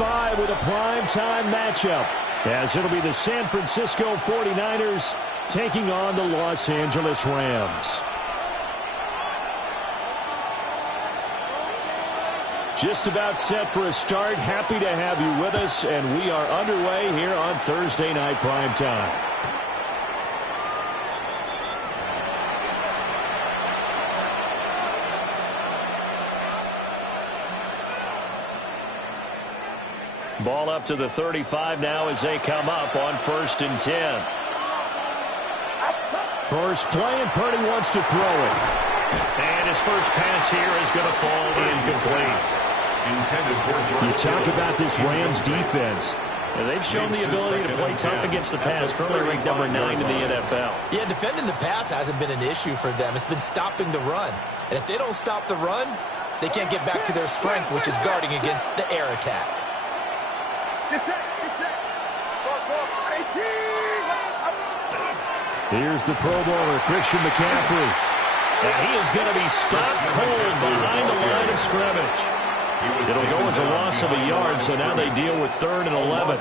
5 with a primetime matchup, as it'll be the San Francisco 49ers taking on the Los Angeles Rams. Just about set for a start. Happy to have you with us, and we are underway here on Thursday Night Primetime. Ball up to the 35 now as they come up on 1st and 10. First play, and Purdy wants to throw it. And his first pass here is going to fall incomplete. You talk about this Rams defense. They've shown the ability to play tough against the pass, currently ranked number 9 in the NFL. Yeah, defending the pass hasn't been an issue for them. It's been stopping the run. And if they don't stop the run, they can't get back to their strength, which is guarding against the air attack. Here's the Pro Bowler, Christian McCaffrey. And he is going to be stopped cold behind the line of scrimmage. It'll go as a loss of a yard, so now they deal with 3rd and 11.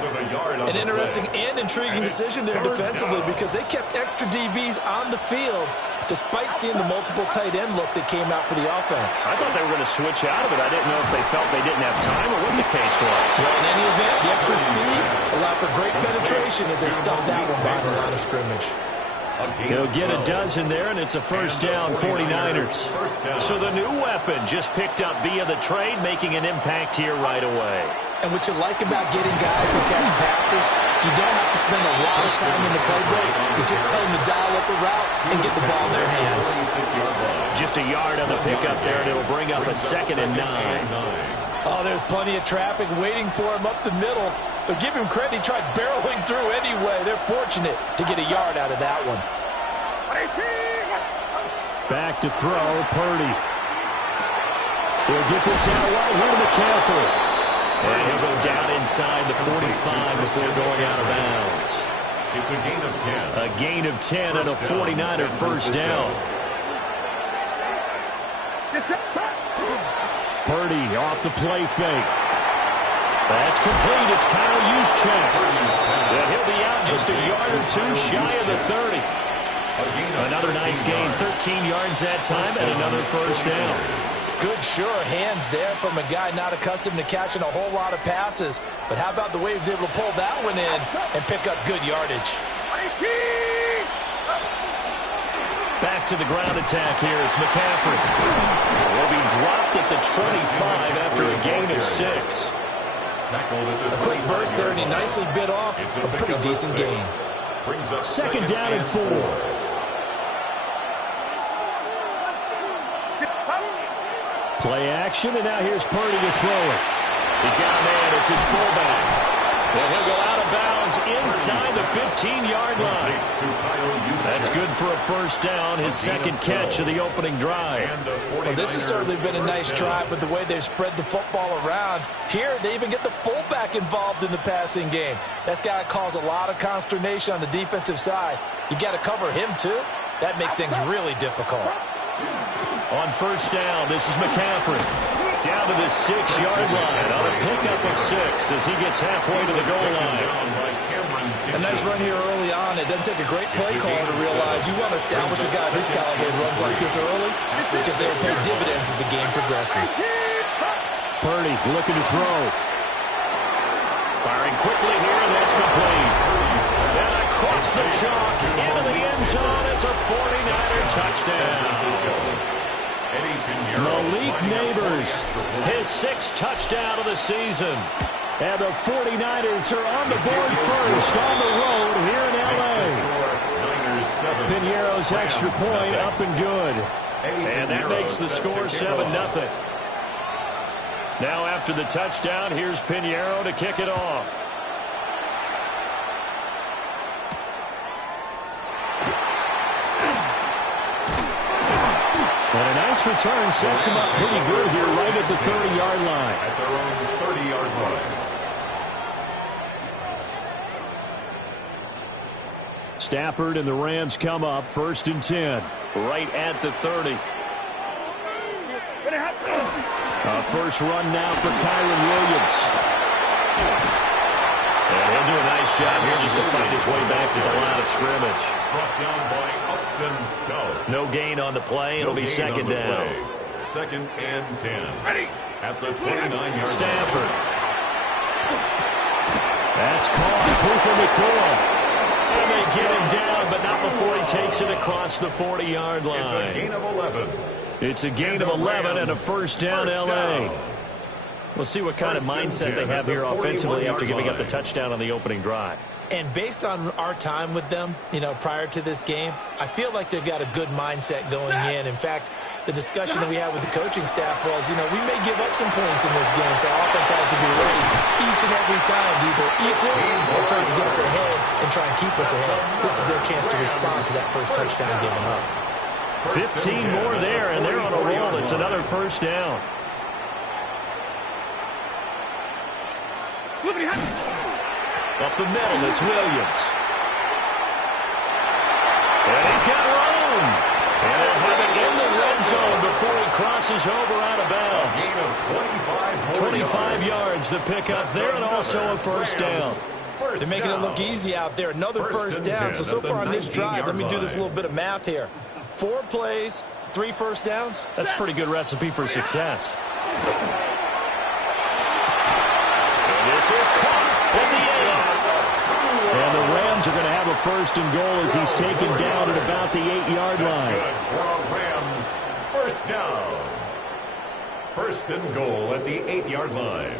An interesting and intriguing decision there defensively, because they kept extra DBs on the field despite seeing the multiple tight end look that came out for the offense. I thought they were going to switch out of it. I didn't know if they felt they didn't have time or what the case was. Well, in any event, the extra speed allowed for great penetration as they stuffed that one behind the line of scrimmage. He'll get a dozen there, and it's a first down, 49ers. So the new weapon just picked up via the trade, making an impact here right away. And what you like about getting guys who catch passes, you don't have to spend a lot of time in the playbook. You just tell them to dial up a route and get the ball in their hands. Just a yard on the pickup there, and it'll bring up a 2nd and 9. Oh, there's plenty of traffic waiting for him up the middle. But give him credit, he tried barreling through anyway. They're fortunate to get a yard out of that one. Back to throw, Purdy. He'll get this out right here to McCaffrey. And he'll go down inside the 45 before going out of bounds. It's a gain of 10. A gain of 10 and a 49er first down. Purdy off the play fake. That's complete. It's Kyle Juszczyk. And he'll be out just a yard or two shy of the 30. Another nice gain, 13 yards that time, and another first down. Good, sure hands there from a guy not accustomed to catching a whole lot of passes. But how about the way he was able to pull that one in and pick up good yardage? Back to the ground attack here. It's McCaffrey. Will be dropped at the 25 after a gain of 6. A quick burst there, and he nicely bit off a pretty decent gain. 2nd down and 4. Play action, and now here's Purdy to throw it. He's got a man. It's his fullback. And he'll go out of bounds inside the 15-yard line. That's good for a first down, his 2nd catch of the opening drive. Well, this has certainly been a nice drive with the way they've spread the football around. Here, they even get the fullback involved in the passing game. That's got to cause a lot of consternation on the defensive side. You've got to cover him, too. That makes things really difficult. On first down, this is McCaffrey. Down to the 6-yard line on a pickup of 6 as he gets halfway to the goal line. A nice run here early on. It doesn't take a great play caller to realize you want to establish a guy of his caliber who runs like this early, because they will pay dividends as the game progresses. Purdy looking to throw. Firing quickly here, and that's complete. And across the chalk into the end zone. It's a 49er touchdown. Malik Neighbors, his 6th touchdown of the season. And the 49ers are on the board first on the road here in L.A. Pinheiro's extra point up and good. And that makes the score 7-0. Now after the touchdown, here's Pinheiro to kick it off. And a nice return sets him up pretty good here right at the 30-yard line. At their own 30-yard line. Stafford and the Rams come up 1st and 10. Right at the 30. A first run now for Kyron Williams. job here just to fight his way back to the line of scrimmage. Brought down by Upton Stout. No gain on the play. It'll be second down. Second and 10. Ready. At the 29-yard line. Stafford. That's caught. Puka Nacua. And they get him down, but not before he takes it across the 40-yard line. It's a gain of 11. It's a gain of 11 and a first down, L.A. We'll see what kind of mindset they have here offensively after giving up the touchdown on the opening drive. And based on our time with them, prior to this game, I feel like they've got a good mindset going in. In fact, the discussion that we had with the coaching staff was, we may give up some points in this game, so our offense has to be ready each and every time to either equal or try to get us ahead and try and keep us ahead. This is their chance to respond to that first touchdown given up. 15 more there, and they're on a roll. It's another first down. Up the middle, it's Williams. And he's got room. And they'll have it in the red zone before he crosses over out of bounds. Gain of 25 yards to pick up there, and also a first down. They're making it look easy out there. Another first down. So far on this drive, let me do this little bit of math here. 4 plays, 3 first downs. That's a pretty good recipe for success. And this is caught at the 8. And the Rams are going to have a first and goal as he's taken down at about the 8-yard line. For a Rams first down. First and goal at the 8-yard line.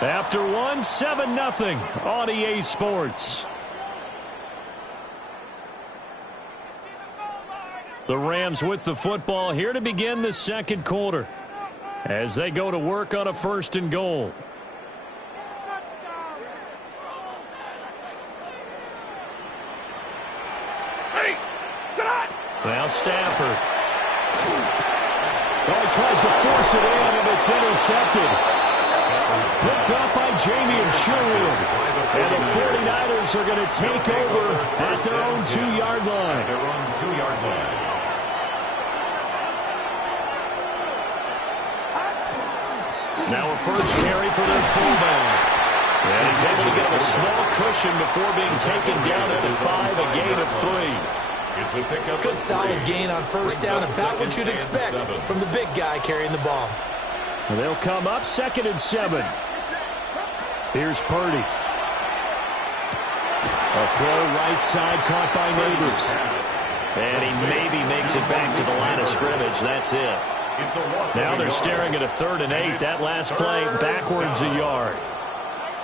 After one, 7-0 on EA Sports. The Rams with the football here to begin the second quarter as they go to work on a first and goal. Now Stafford. Oh, he tries to force it in, and it's intercepted. Picked off by Jamie Sherwood. And the 49ers are going to take over at their own 2-yard line. Their own 2-yard line. Now a first carry for their fullback. And he's able to get a small cushion before being taken down at the 5, a gain of 3. It's a pickup. Good solid gain on first down, about what you'd expect from the big guy carrying the ball. And they'll come up 2nd and 7. Here's Purdy. A throw right side caught by Neighbors. And he maybe makes it back to the line of scrimmage. That's it. Now they're staring at a 3rd and 8. That last play backwards a yard.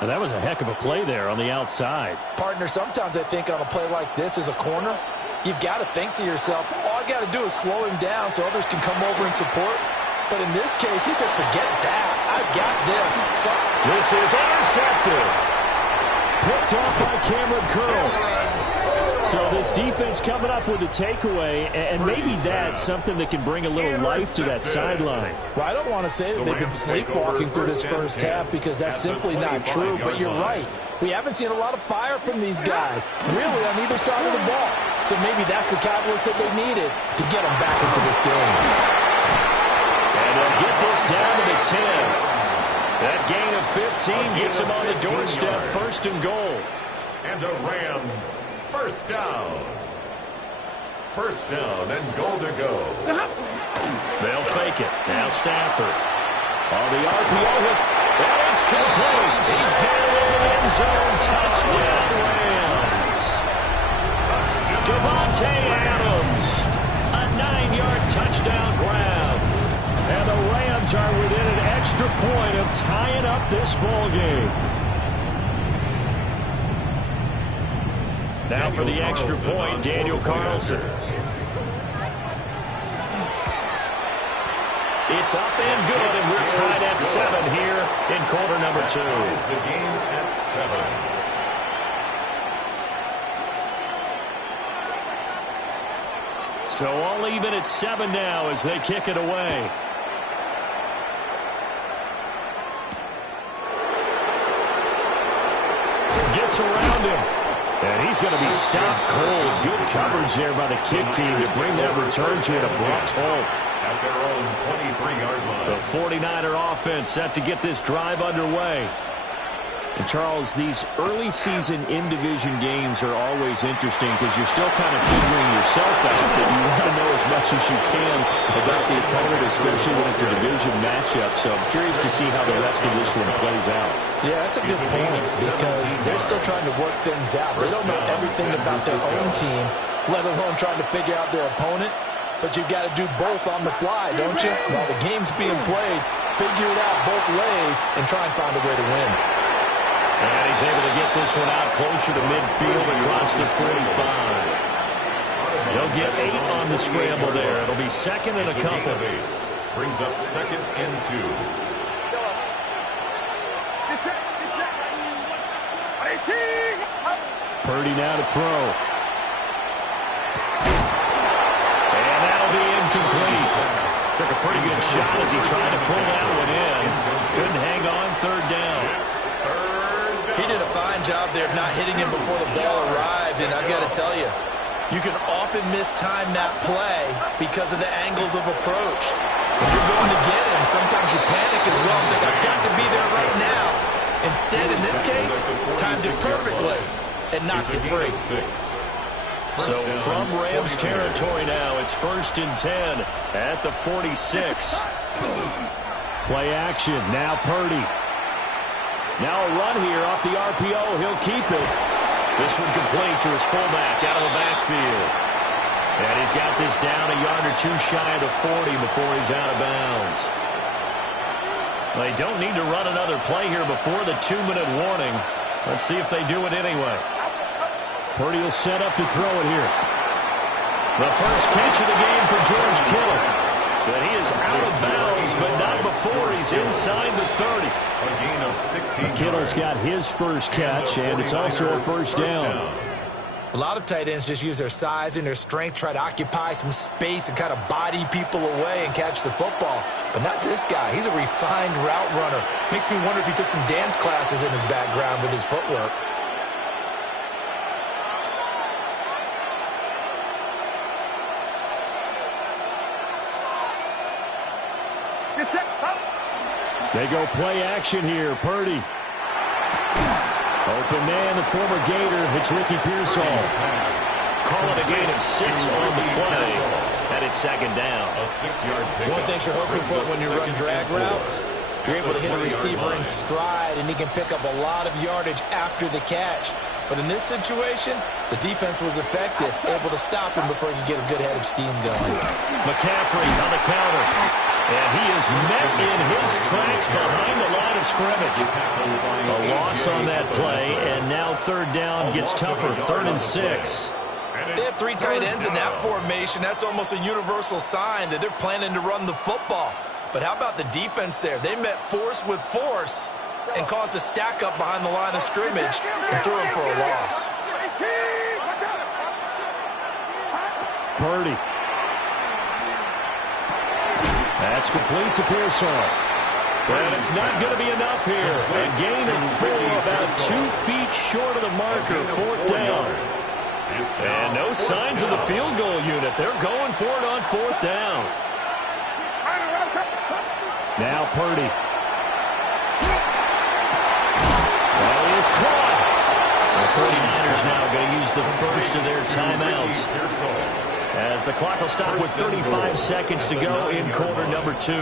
And that was a heck of a play there on the outside. Partner, sometimes I think on a play like this as a corner, you've got to think to yourself, all I got to do is slow him down so others can come over and support. But in this case, he said, forget that. I've got this. So this is intercepted. Picked off by Cameron Curl. So this defense coming up with a takeaway, and maybe that's something that can bring a little life to that sideline. Well, I don't want to say that they've been sleepwalking through this first half because that's simply not true, but you're right. We haven't seen a lot of fire from these guys, really, on either side of the ball. So maybe that's the catalyst that they needed to get them back into this game. And they'll get this down to the 10. That gain of 15 gets them on the doorstep, 1st and goal. And the Rams first down. First down and goal to go. They'll fake it. Now Stafford. On the RPO hit. And it's complete. He's got it in the end zone. Touchdown Rams. Devontae Adams. A 9-yard touchdown grab. And the Rams are within an extra point of tying up this ball game. Now for the extra point, Daniel Carlson. It's up and good, and we're tied at 7 here in quarter number 2. Ties the game at 7. So all even at 7 now as they kick it away. Gets around him. And he's going to be stopped cold. Good coverage there by the kick team to bring that return to an abrupt halt. At their own 23-yard line. The 49er offense set to get this drive underway. And Charles, these early season in-division games are always interesting because you're still kind of figuring yourself out, but you want to know as much as you can about the opponent, especially when it's a division matchup. So I'm curious to see how the rest of this one plays out. Yeah, that's a good point because they're still trying to work things out. They don't know everything about their own team, let alone trying to figure out their opponent. But you've got to do both on the fly, don't you? While the game's being played, figure it out both ways and try and find a way to win. And he's able to get this one out closer to midfield across the 45. He'll get 8 on the scramble there. It'll be second and a couple. Brings up second and 2. Purdy now to throw. And that'll be incomplete. Took a pretty good shot as he tried to pull that one in. Couldn't hang on third down. He did a fine job there of not hitting him before the ball arrived, and I've got to tell you, you can often mistime that play because of the angles of approach. When you're going to get him, sometimes you panic as well and think, I've got to be there right now. Instead, in this case, timed it perfectly and knocked it free. So from Rams territory now, it's 1st and 10 at the 46. Play action, now Purdy. Now a run here off the RPO. He'll keep it. This one complete to his fullback out of the backfield. And he's got this down a yard or two shy of the 40 before he's out of bounds. They don't need to run another play here before the 2-minute warning. Let's see if they do it anyway. Purdy will set up to throw it here. The first catch of the game for George Kittle. But he is out of bounds, but not before he's inside the 30. A gain of 16 Kittle's got his first catch, and it's also a first down. A lot of tight ends just use their size and their strength, try to occupy some space and kind of body people away and catch the football. But not this guy. He's a refined route runner. Makes me wonder if he took some dance classes in his background with his footwork. They go play action here. Purdy. Open man, the former Gator. It's Ricky Pearsall. Call it a gain of 6 on the play. And it's second down. A 6-yard pickup. One thing you're hoping for when you run drag routes, you're able to hit a receiver in stride, and he can pick up a lot of yardage after the catch. But in this situation, the defense was effective, able to stop him before he could get a good head of steam going. McCaffrey on the counter. And he is met in his tracks behind the line of scrimmage. A loss on that play, and now third down gets tougher. 3rd and 6. They have 3 tight ends in that formation. That's almost a universal sign that they're planning to run the football. But how about the defense there? They met force with force and caused a stack up behind the line of scrimmage and threw him for a loss. Purdy. That's complete to Pearsall. But it's not going to be enough here. A gain of 4, about 2 feet short of the marker. 4th down. And no signs of the field goal unit. They're going for it on 4th down. Now Purdy. Well, he is caught. The 49ers now going to use the first of their timeouts, as the clock will stop with 35 seconds to go in quarter number 2.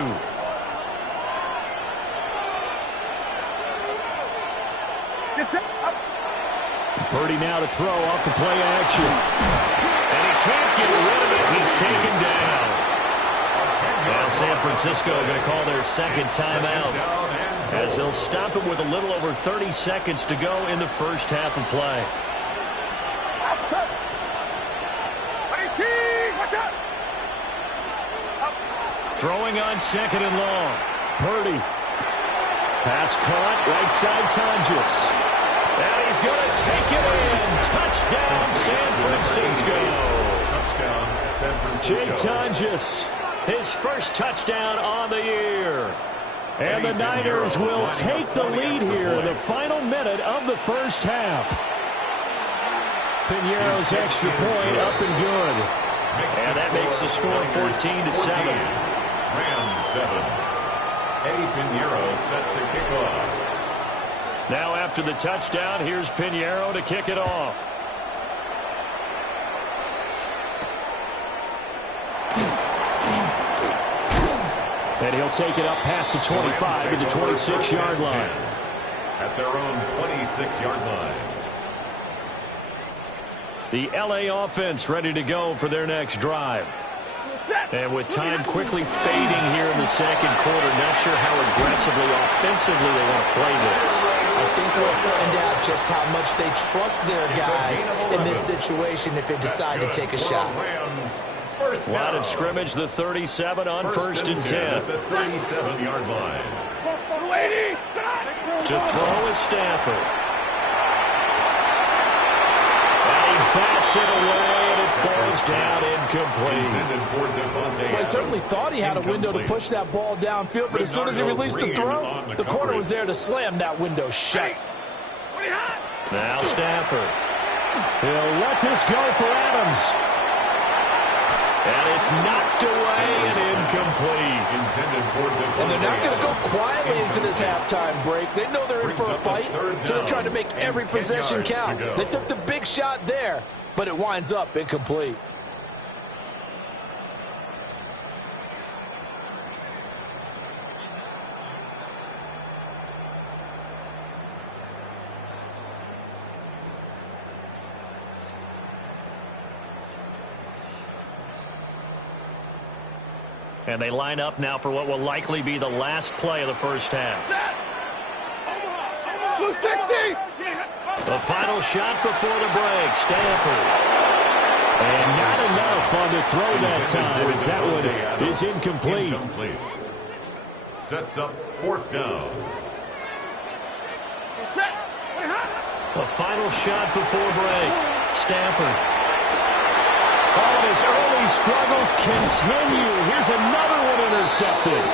Purdy now to throw off the play action. And he can't get rid of it. He's taken down. Now San Francisco going to call their second timeout, as they'll stop it with a little over 30 seconds to go in the first half of play. Throwing on 2nd and long. Purdy. Pass caught. Right side Tonjes. And he's going to take it in. Touchdown San Francisco. Touchdown San Francisco. Jay Tonjes. His first touchdown on the year. And the Niners will take the lead here in the final minute of the first half. Pinheiro's extra point up and good. And that makes the score 14-7. Rams 7. Eddie Pinheiro set to kick off. Now after the touchdown, here's Pinheiro to kick it off. And he'll take it up past the 25 to the 26-yard line. At their own 26-yard line. The LA offense ready to go for their next drive. And with time quickly fading here in the second quarter, not sure how aggressively, offensively they want to play this. I think we'll find out just how much they trust their guys in this situation if they decide to take a shot. Line of scrimmage, the 37 on first and 10. At the 37-yard line. To throw is Stafford. And he bats it away, and it falls down incomplete. Well, he certainly thought he had a window to push that ball downfield, but as soon as he released the throw, the corner was there to slam that window shut. Now Stafford. He'll let this go for Adams. And it's knocked away and incomplete. And they're not going to go quietly into this halftime break. They know they're in for a fight, so they're trying to make every possession count. They took the big shot there, but it winds up incomplete. And they line up now for what will likely be the last play of the first half. The final shot before the break, Stafford. And not enough on the throw that time, as that one is incomplete. Sets up fourth down. The final shot before break, Stafford. Oh, his early struggles continue. Here's another one intercepted.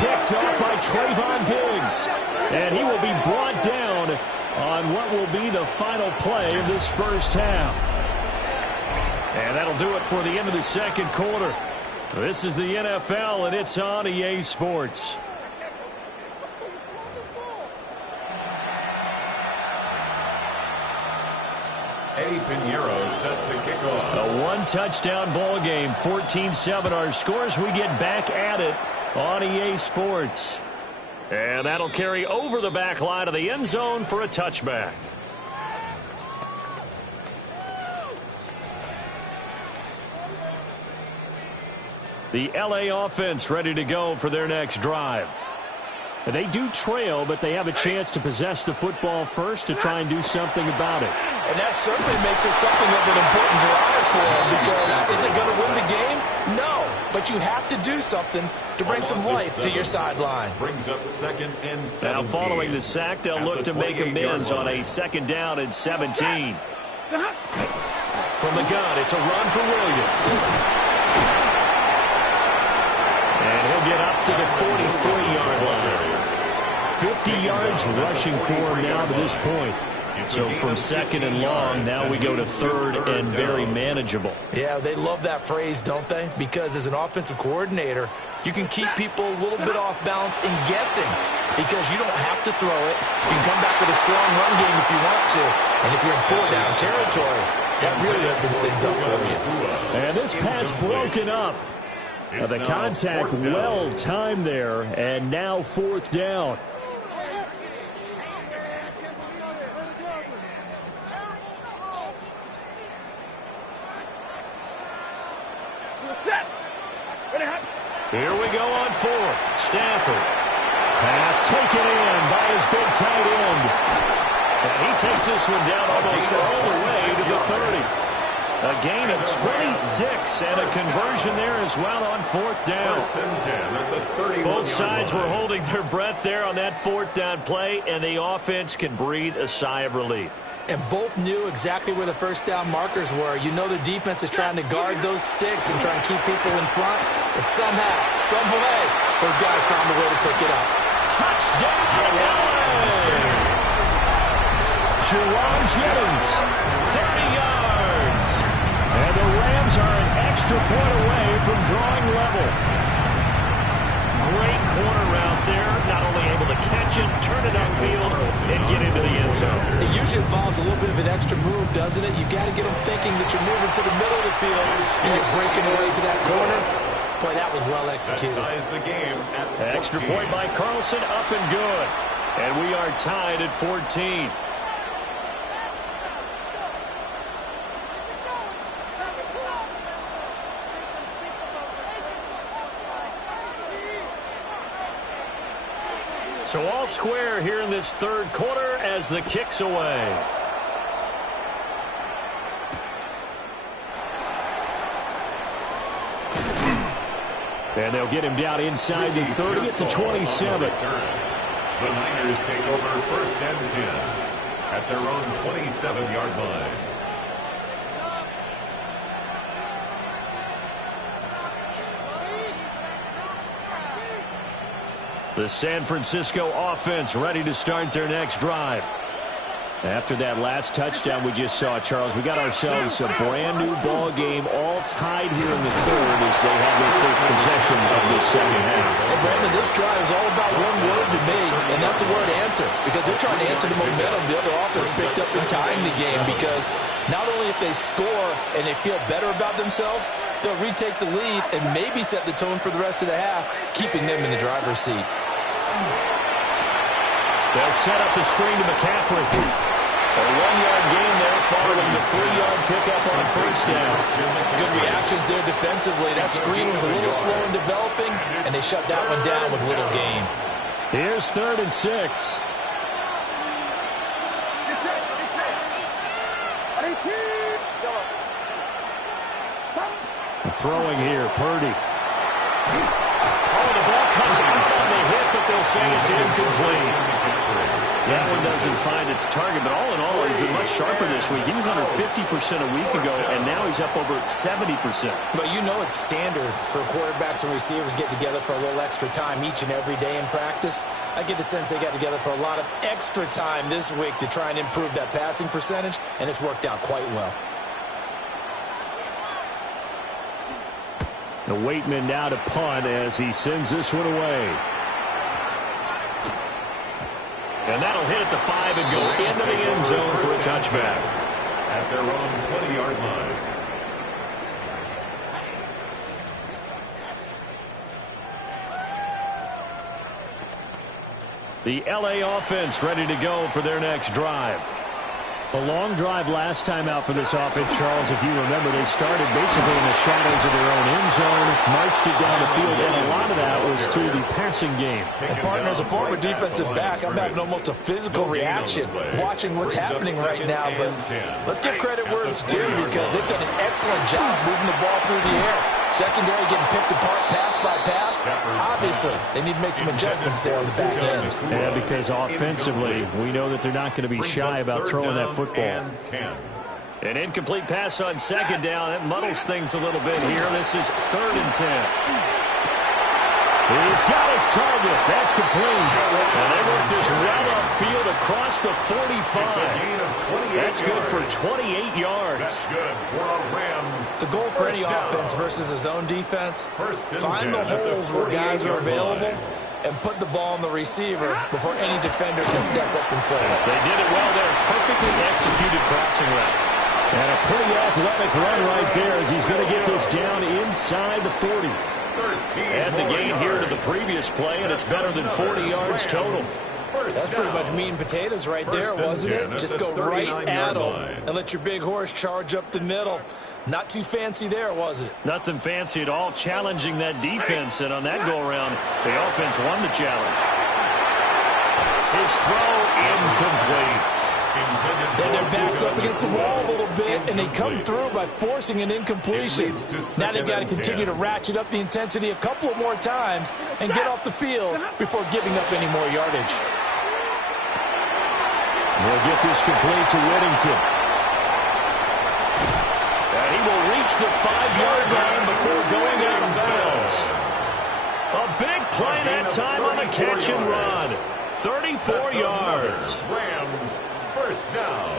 Picked up by Trayvon Diggs. And he will be brought down on what will be the final play of this first half. And that'll do it for the end of the second quarter. This is the NFL, and it's on EA Sports. Eddie Pinheiro set to kick off. A one-touchdown ball game, 14-7 our scores. We get back at it on EA Sports. And that'll carry over the back line of the end zone for a touchback. The LA offense ready to go for their next drive. They do trail, but they have a chance to possess the football first to try and do something about it. And that certainly makes it something of an important drive for them, because is it going to win the game? No, but you have to do something to bring some life to your sideline. Brings up second and 17. Now following the sack, they'll look to make amends on a second down and 17. From the gun, it's a run for Williams. And he'll get up to the 43-yard line. 50 yards rushing for him now to this point. So from second and long, now we go to third and very manageable. Yeah, they love that phrase, don't they? Because as an offensive coordinator, you can keep people a little bit off balance and guessing, because you don't have to throw it. You can come back with a strong run game if you want to. And if you're in four-down territory, that really opens things up for you. And this pass broken up. The contact well timed there, and now fourth down. Here we go on fourth. Stafford. Pass taken in by his big tight end. And he takes this one down almost all the way to the 30s. A gain of 26 and a conversion there as well on fourth down. Both sides were holding their breath there on that fourth down play, and the offense can breathe a sigh of relief. And both knew exactly where the first down markers were. You know the defense is trying to guard those sticks and try and keep people in front. But somehow, some way, those guys found a way to pick it up. Touchdown! Juwan Jennings, 30 yards. And the Rams are an extra point away from drawing level. Great corner route there. Not only able to catch it, turn it upfield, involves a little bit of an extra move, doesn't it? You got to get them thinking that you're moving to the middle of the field and you're breaking away to that corner. Boy, that was well executed. That ties the game at 14. Extra point by Carlson, up and good. And we are tied at 14. So all square here in this third quarter as the kick's away. And they'll get him down inside the 30 at the 27. The Niners take over first and 10 at their own 27-yard line. The San Francisco offense ready to start their next drive. After that last touchdown we just saw, Charles, we got ourselves a brand-new ball game, all tied here in the third as they have their first possession of this second half. Hey, Brandon, this drive is all about one word to me, and that's the word answer, because they're trying to answer the momentum the other offense picked up in tying the game, because not only if they score and they feel better about themselves, they'll retake the lead and maybe set the tone for the rest of the half, keeping them in the driver's seat. They'll set up the screen to McCaffrey. A 1-yard gain there following the 3-yard pickup on first down. Good reactions there defensively. That screen was a little slow in developing, and they shut that one down with little gain. Here's 3rd and 6. Throwing here, Purdy. Oh, the ball comes out on the hit, but they'll say it's incomplete. That one doesn't find its target, but all in all, he's been much sharper this week. He was under 50% a week ago, and now he's up over 70%. But you know it's standard for quarterbacks and receivers get together for a little extra time each and every day in practice. I get the sense they got together for a lot of extra time this week to try and improve that passing percentage, and it's worked out quite well. The Waitman now to punt as he sends this one away. And that'll hit at the 5 and go into the end zone for a touchback. At their own 20-yard line. The L.A. offense ready to go for their next drive. A long drive last time out for this offense, Charles. If you remember, they started basically in the shadows of their own end zone, marched it down the field, and a lot of that was through the passing game. And partner, as a former defensive back, I'm having almost a physical reaction watching what's happening right now. But let's give credit where it's due, because they've done an excellent job moving the ball through the air. Secondary getting picked apart pass by pass. Obviously, they need to make some adjustments there on the back end. Yeah, because offensively, we know that they're not going to be shy about throwing that football. An incomplete pass on second down. That muddles things a little bit here. This is 3rd and 10. He's got his target. That's complete. And they work this well upfield across the 45. That's good for 28 yards. That's good for a Rams. The goal for any offense versus a zone defense, find the holes where guys are available and put the ball on the receiver before any defender can step up and fill it. They did it well there. Perfectly executed crossing route. And a pretty athletic run right there as he's going to get this down inside the 40. Add the gain here to the previous play, and it's better than 40 yards total. That's pretty much meat and potatoes right there, wasn't it? Just go right at them and let your big horse charge up the middle. Not too fancy there, was it? Nothing fancy at all, challenging that defense, and on that go-around, the offense won the challenge. His throw incomplete. Then their backs up against the wall a little bit, and they come through by forcing an incompletion. Now they've got to continue to ratchet up the intensity a couple of more times and get off the field before giving up any more yardage. We'll get this complete to Whittington. And he will reach the 5-yard line before going out of bounds. A big play that time on the catch and run. 34 yards. Rams. First down.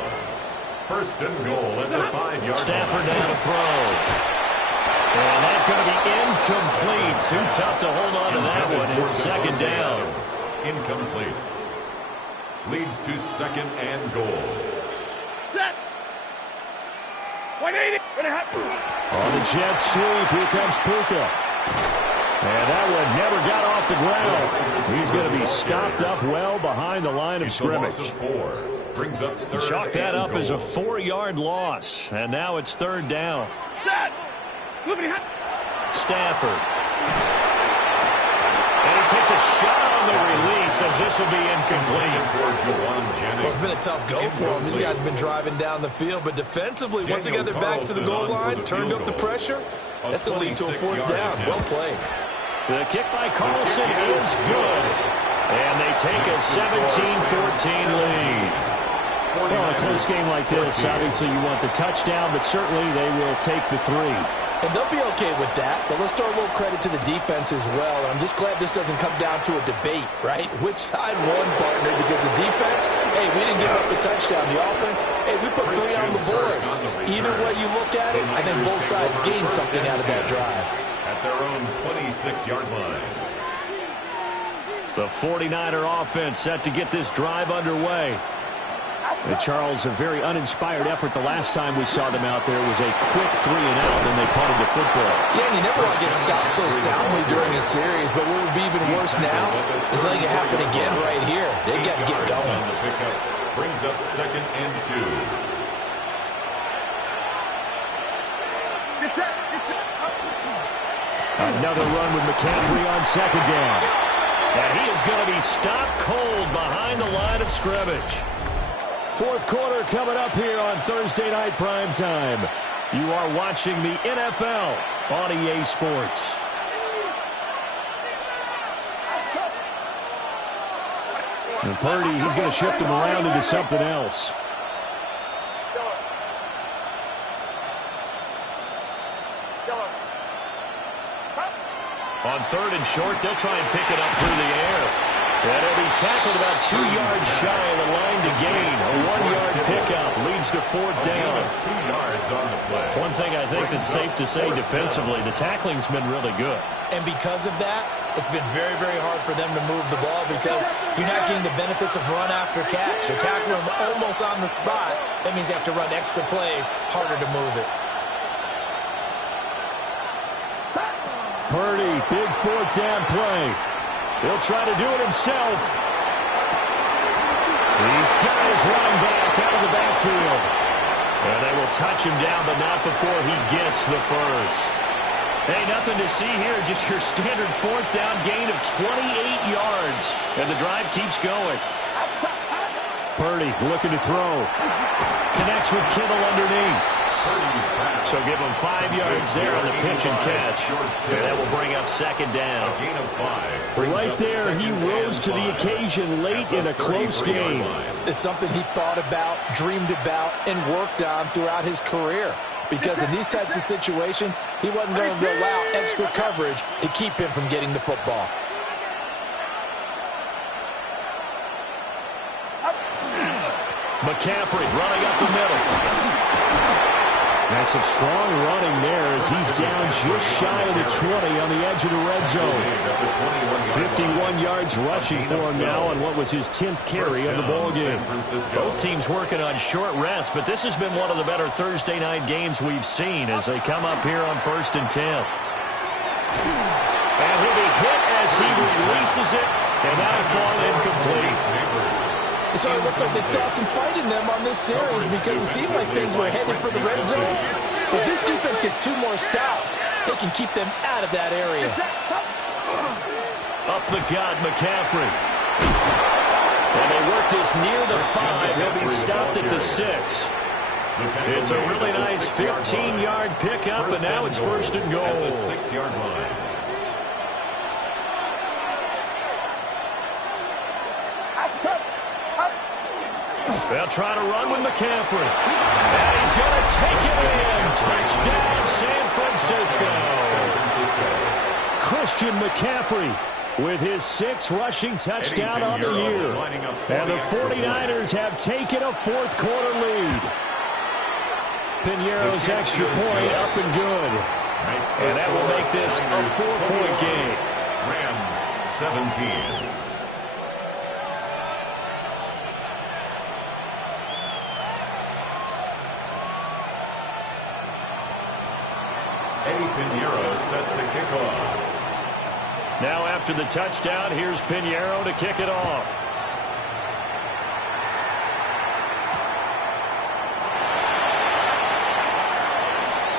First and goal at the 5-yard line. Stafford down to throw. And that's going to be incomplete. Too tough to hold on to that one. It's second down. Incomplete. Leads to second and goal. On the jet sweep, here comes Puka. And that one never got off the ground. He's going to be stopped up well behind the line of scrimmage. Chalk that up as a 4-yard loss. And now it's third down. Stafford. And he takes a shot on the release as this will be incomplete. Well, it's been a tough go for him. These guys have been driving down the field. But defensively, once they got their backs to the goal line, turned up the pressure, that's going to lead to a fourth down. Well played. The kick by Carlson is good. And they take a 17-14 lead. Well, in a close game like this, obviously you want the touchdown, but certainly they will take the 3. And they'll be okay with that, but let's throw a little credit to the defense as well. And I'm just glad this doesn't come down to a debate, right? Which side won, partner? Because the defense, hey, we didn't give up the touchdown. The offense, hey, we put 3 on the board. Either way you look at it, I think both sides gained something out of that drive. At their own 26-yard line. The 49er offense set to get this drive underway. And Charles, a very uninspired effort the last time we saw them out there was a quick 3 and out, and they punted the football. Yeah, and you never want to get stopped so soundly during a series, but what would be even worse now is letting it happen again right here. They've got to get going. The pickup brings up 2nd and 2. Another run with McCaffrey on 2nd down. And he is going to be stopped cold behind the line of scrimmage. Fourth quarter coming up here on Thursday Night Primetime. You are watching the NFL on EA Sports. And Purdy, he's going to shift him around into something else. On 3rd and short, they'll try and pick it up through the air. And he'll be tackled about 2 yards shy of the line to gain. A 1-yard pickup leads to 4th down. 2 yards on the play. One thing I think that's safe to say defensively, the tackling's been really good. And because of that, it's been very, very hard for them to move the ball because you're not getting the benefits of run after catch. You're tackling them almost on the spot. That means you have to run extra plays, harder to move it. Purdy, big 4th down play. He'll try to do it himself. He's got his running back out of the backfield. And they will touch him down, but not before he gets the first. Hey, nothing to see here, just your standard 4th down gain of 28 yards. And the drive keeps going. Purdy looking to throw. Connects with Kittle underneath. So give him 5 yards there on the pitch and catch. And that will bring up 2nd down. Right there, he rose to the occasion late in a close game. It's something he thought about, dreamed about, and worked on throughout his career. Because in these types of situations, he wasn't going to allow extra coverage to keep him from getting the football. McCaffrey running up the middle. And some strong running there as he's down just shy of the 20 on the edge of the red zone. 51 yards rushing for him now on what was his 10th carry of the ballgame. Both teams working on short rest, but this has been one of the better Thursday night games we've seen as they come up here on 1st and 10. And he'll be hit as he releases it, and that'll fall incomplete. So it looks like they still have some fight in them on this series because it seemed like things were headed for the red zone. If this defense gets 2 more stops, they can keep them out of that area. Up the gut, McCaffrey. And they work this near the 5. He'll be stopped at the 6. It's a really nice 15-yard pickup, and now it's 1st and goal. At the 6-yard line. They'll try to run with McCaffrey. And he's going to take it in. Touchdown, San Francisco. Christian McCaffrey with his 6th rushing touchdown on the year. And the 49ers have taken a 4th quarter lead. Piñeiro's extra point up and good. And that will make this a 4-point game. Rams 17. Pinheiro set to kick off. Now after the touchdown, here's Pinheiro to kick it off.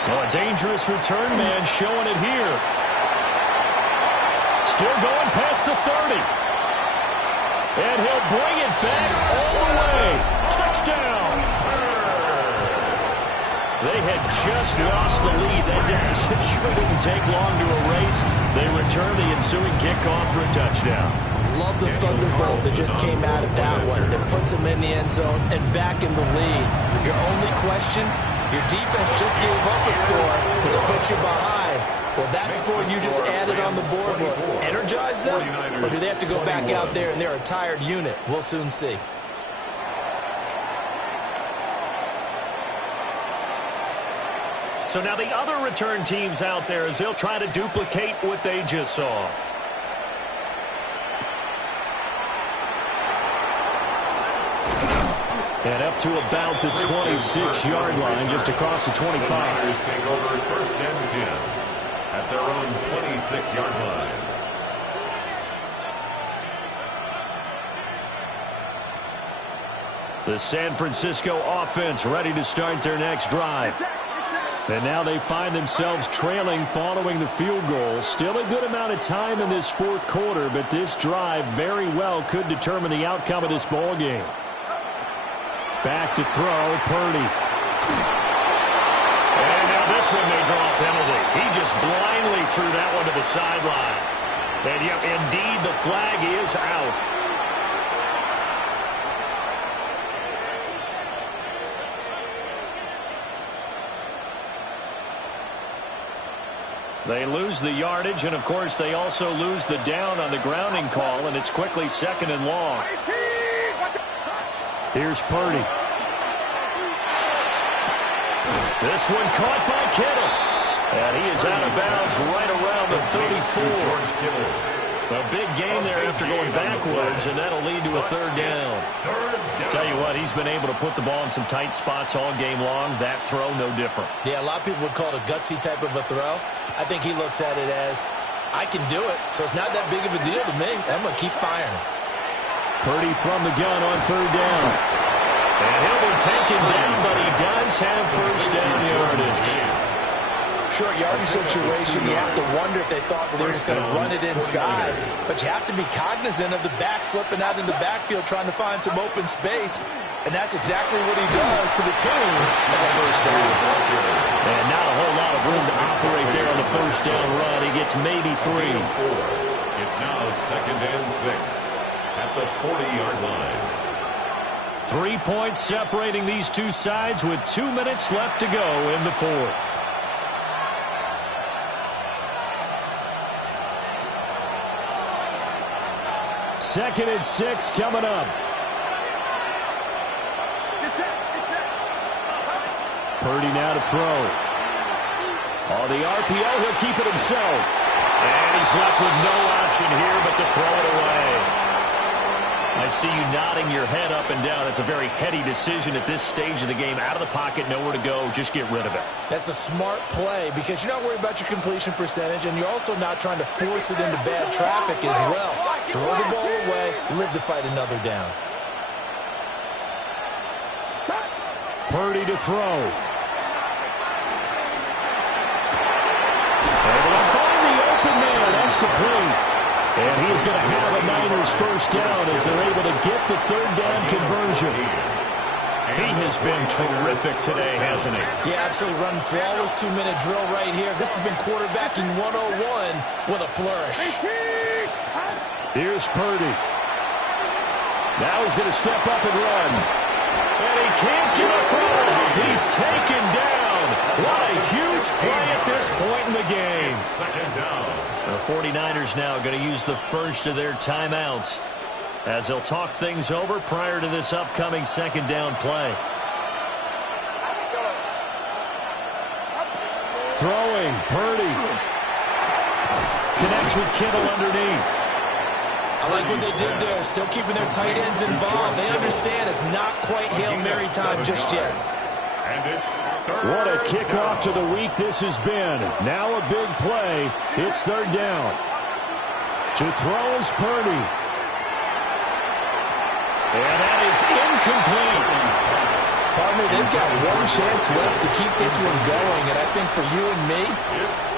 Oh, a dangerous return man showing it here. Still going past the 30. And he'll bring it back all the way. Touchdown. They had just lost the lead. That deficit shouldn't take long to erase. They return the ensuing kickoff for a touchdown. Love the thunderbolt that just came out of that one. That puts them in the end zone and back in the lead. Your only question, your defense just gave up a score that puts you behind. Well, that score you just added on the board will energize them, or do they have to go back out there and they're a tired unit? We'll soon see. So now the other return teams out there as they'll try to duplicate what they just saw. And up to about the 26-yard line, just across the 25. The Niners take over 1st and 10 at their own 26-yard line. The San Francisco offense ready to start their next drive. And now they find themselves trailing following the field goal. Still a good amount of time in this fourth quarter, but this drive very well could determine the outcome of this ball game. Back to throw, Purdy. And now this one may draw a penalty. He just blindly threw that one to the sideline. And yep, indeed, the flag is out. They lose the yardage, and of course they also lose the down on the grounding call, and it's quickly 2nd and long. Here's Purdy. This one caught by Kittle. And he is out of bounds right around the 34. A big gain there after going backwards, and that'll lead to a 3rd down. Tell you what, he's been able to put the ball in some tight spots all game long. That throw, no different. Yeah, a lot of people would call it a gutsy type of a throw. I think he looks at it as, I can do it, so it's not that big of a deal to me. I'm going to keep firing. Purdy from the gun on 3rd down. And he'll be taken down, but he does have 1st down yardage. Short yardage situation, you have to wonder if they thought that they were just going to run it inside. But you have to be cognizant of the back slipping out in the backfield trying to find some open space. And that's exactly what he does to the tune of a 1st down. And not a whole lot of room to operate there on the 1st down run. He gets maybe 3. It's now 2nd and 6 at the 40-yard line. 3 points separating these two sides with 2 minutes left to go in the 4th. Second and 6 coming up. Purdy now to throw. On the RPO, he'll keep it himself. And he's left with no option here but to throw it away. I see you nodding your head up and down. It's a very heady decision at this stage of the game. Out of the pocket, nowhere to go. Just get rid of it. That's a smart play because you're not worried about your completion percentage, and you're also not trying to force it into bad traffic as well. Throw the ball away, live to fight another down. Purdy to throw. Able to find the open man. That's complete. And he's going to have a Niners 1st down as they're able to get the 3rd down conversion. He has been terrific today, hasn't he? Yeah, absolutely. Running flawless 2-minute drill right here. This has been quarterbacking 101 with a flourish. Here's Purdy. Now he's going to step up and run. And he can't get a throw. He's taken down. What a huge play at this point in the game. 2nd down. The 49ers now going to use the first of their timeouts as they'll talk things over prior to this upcoming 2nd down play. Throwing, Purdy. Connects with Kittle underneath. I like what they did there, still keeping their tight ends involved. They understand it's not quite Hail Mary time just yet. And it's third What a kickoff to down. the week this has been. Now a big play. It's third down. To throw is Purdy. And that is incomplete. Partner, they've got one chance left to keep this one going, and I think for you and me,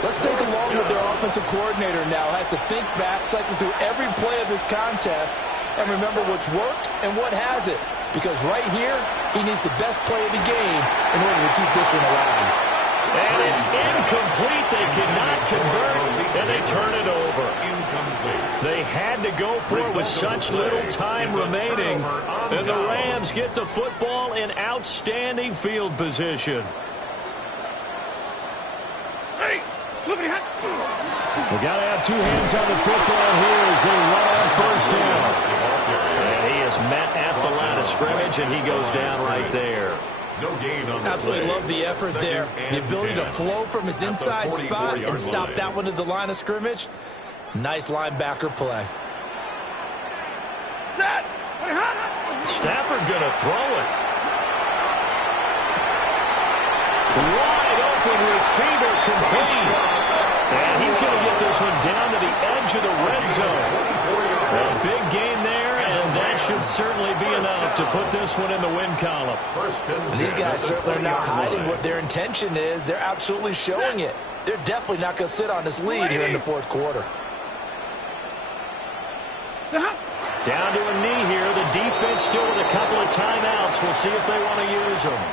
let's think along with their offensive coordinator now. Has to think back, cycle through every play of this contest, and remember what's worked and what hasn't. Because right here, he needs the best play of the game in order to keep this one alive. And it's incomplete. They cannot convert, and they turn it over. They had to go for it with such little time remaining. And the Rams get the football in outstanding field position. We got to have two hands on the football here as they run on first down. And he is met at the line of scrimmage, and he goes down right there. No gain on the Absolutely play. love the effort there. The ability to flow from his inside spot and stop that one at the line of scrimmage. Nice linebacker play. Stafford going to throw it. Wide open receiver complete. And he's going to get this one down to the edge of the red zone. A big gain there, and that should certainly be enough to put this one in the win column. These guys certainly are not hiding what their intention is. They're absolutely showing it. They're definitely not going to sit on this lead here in the fourth quarter. Down to a knee here. The defense still with a couple of timeouts. We'll see if they want to use them.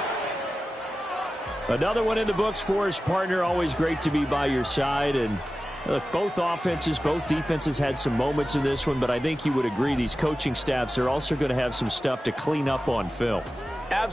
Another one in the books for his partner. Always great to be by your side. And look, both offenses, both defenses had some moments in this one, but I think you would agree these coaching staffs are also going to have some stuff to clean up on film. Absolutely.